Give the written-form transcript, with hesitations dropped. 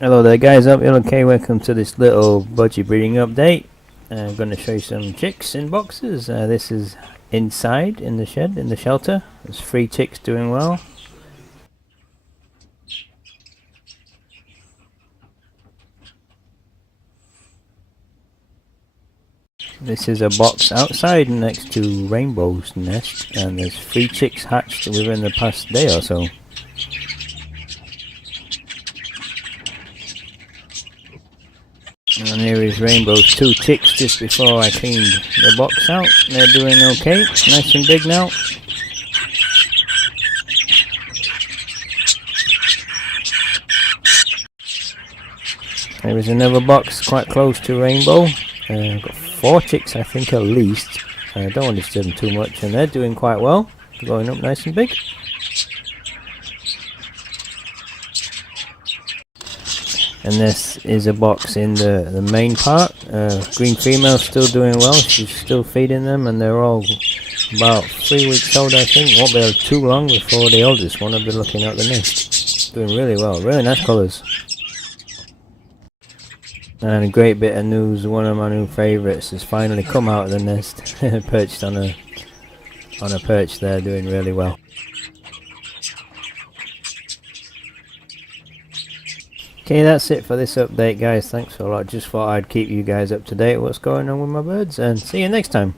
Hello there guys, hope you're okay. Welcome to this little budgie breeding update. I'm going to show you some chicks in boxes. This is inside in the shed, in the shelter. There's 3 chicks doing well. This is a box outside next to Rainbow's nest, and there's 3 chicks hatched within the past day or so. And here is Rainbow's 2 chicks just before I cleaned the box out. They're doing okay, nice and big now. There is another box quite close to Rainbow. I've got 4 chicks I think at least. I don't want to disturb them too much, and they're doing quite well. Going up nice and big. And this is a box in the main part. Green female still doing well. She's still feeding them, and they're all about 3 weeks old I think. Won't be too long before the oldest one will be looking at the nest. Doing really well, really nice colours. And a great bit of news, one of my new favourites has finally come out of the nest. Perched on a perch there, doing really well. Okay, that's it for this update guys. Thanks a lot. Just thought I'd keep you guys up to date with what's going on with my birds, and see you next time.